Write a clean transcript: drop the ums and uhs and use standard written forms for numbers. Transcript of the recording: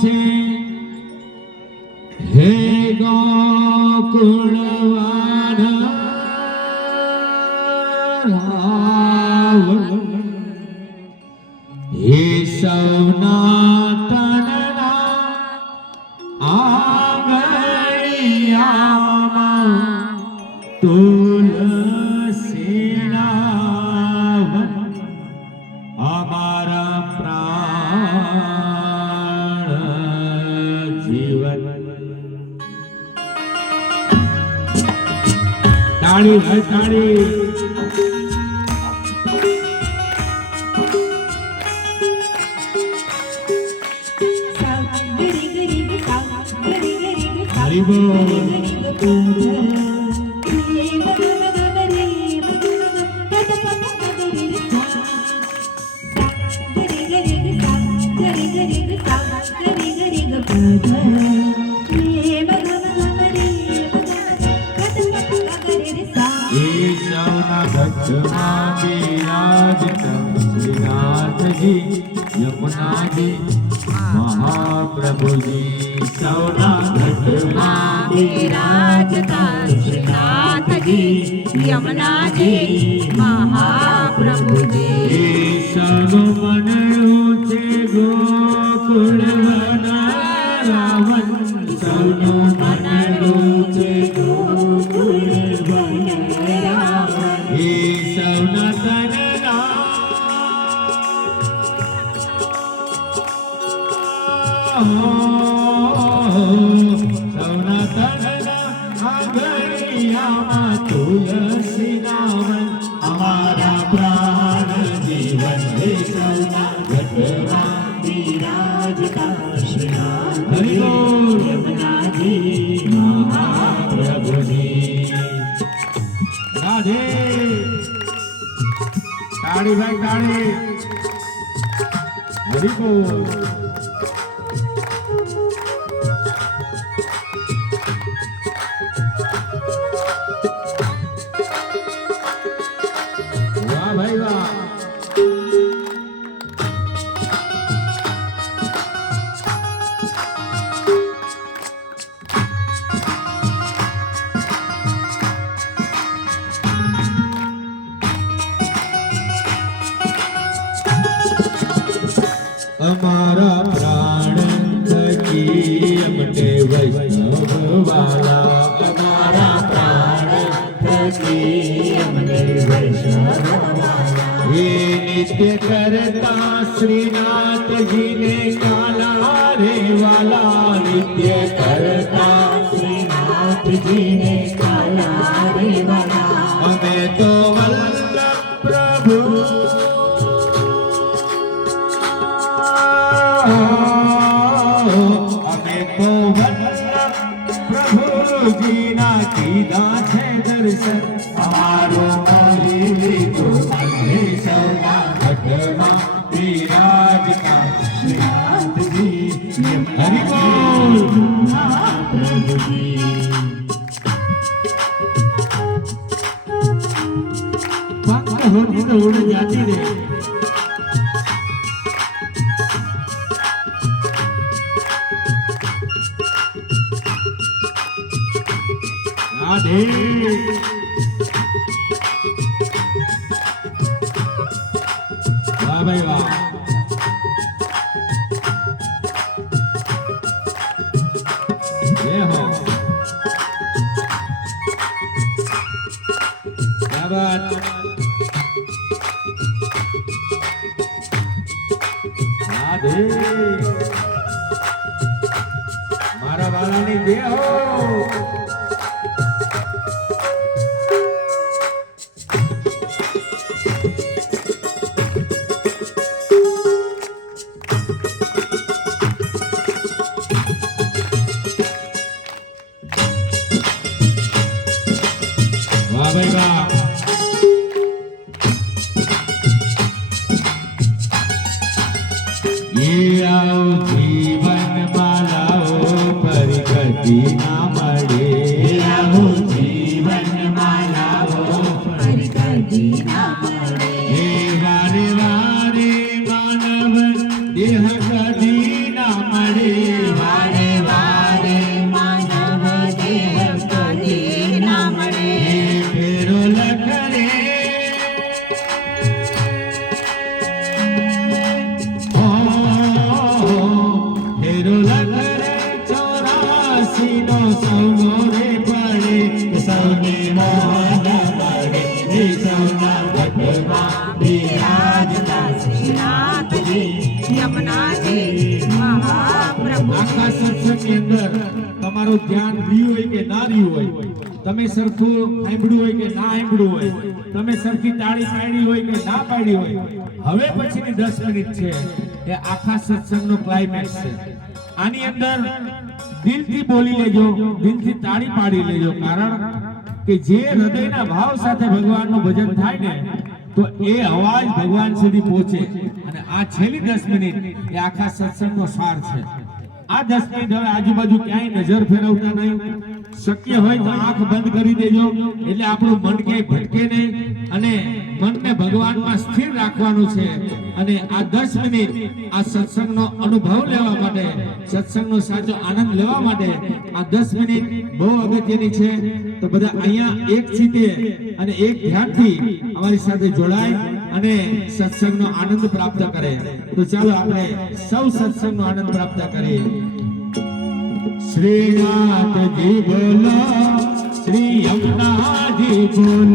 છે હે ગોકુળવાળા હે સૌના તનના આંગણિયામાં તુલસીના વન અમારા પ્રાણ જીવન તાળી હે તાળી યમુનાજી મહાપ્રભુજી સૌના ઘટમાં બિરાજતા શ્રીનાથજી યમુનાજી મહાપ્રભુજી સૌનું મનડું છે ગોકુળ વનરાવન સૌનું મનડું છે ગોકુળ વનરાવન હે સૌના તનના સૌના તનના આંગણિયામાં તુલસીના વન અમારા પ્રાણ જીવન હે સૌના ઘટમાં બિરાજતા શ્રીનાથ હરિ બોલ યમુનાજી મહાપ્રભુજી રાધે તાળી ભાઈ તાળી હરિ બોલ ભાઈ વાહ અમારા પ્રાણ થકી અમને વૈષ્ણવ વાલા અમારા પ્રાણ થકી અમને વૈષ્ણવ હે નિત્ય કરતા શ્રીનાથજીને કાલા રે વાલા નિત્ય કરતા શ્રીનાથજીને કાલા રે વાલા અમે તો વલ્લભ પ્રભુ અમે તો વલ્લભ પ્રભુજીના કીધા છે દર્શન અમારો મોહી લીધું હે સૌના ઘટમાં બિરાજતા શ્રીનાથજી હરિ બોલ મહાપ્રભુજી પંખ હોતી તો ઉડ જાતી રે રાધે વાહ ભાઈ વાહ ये हो क्या बात राधे मारा वाला नहीं दे हो वाह भाई वाह ये आओ जीवन मालाओ परिगति ना मळे आओ जीवन मालाओ परिगति ना मळे हे वारे वारे मानव देह कदी ना मळे છે મહાપ્રભુ આખા સત્સંગની અંદર તમારું ધ્યાન રહ્યું હોય કે ના રહ્યું હોય, તમે સરખું સાંભળ્યું હોય કે ના સાંભળ્યું હોય, તમે સરખી તાળી પાડી હોય કે ના પાડી હોય, હવે પછીની 10 મિનિટ છે એ આખા સત્સંગનો ક્લાઇમેક્સ છે. આની અંદર દિલથી બોલી લેજો, દિલથી તાળી પાડી લેજો, કારણ કે જે હૃદયના ભાવ સાથે ભગવાનનું ભજન થાય ને તો એ અવાજ ભગવાન સુધી પહોંચે. અને આ છેલ્લી 10 મિનિટ એ આખા સત્સંગનો સાર છે. આ 10 મિનિટ હવે આજુબાજુ ક્યાંય નજર ફેરવતા નહીં. શક્ય હોય તો આંખ બંધ કરી દેજો, એટલે આપણું મન ક્યાંય ભટકે નહીં અને મનને ભગવાનમાં સ્થિર રાખવાનું છે. અને આ 10 મિનિટ આ સત્સંગનો અનુભવ લેવા માટે, સત્સંગનો સાચો આનંદ લેવા માટે આ 10 મિનિટ બહુ અગત્યની છે. તો બધા અહીંયા એક ચિત્તે અને એક ધ્યાનથી અમારી સાથે જોડાય અને સત્સંગનો આનંદ પ્રાપ્ત કરે. તો ચાલો આપણે સૌ સત્સંગનો આનંદ પ્રાપ્ત કરીએ. શ્રીનાથજી બોલો, શ્રી યમુનાજી બોલો.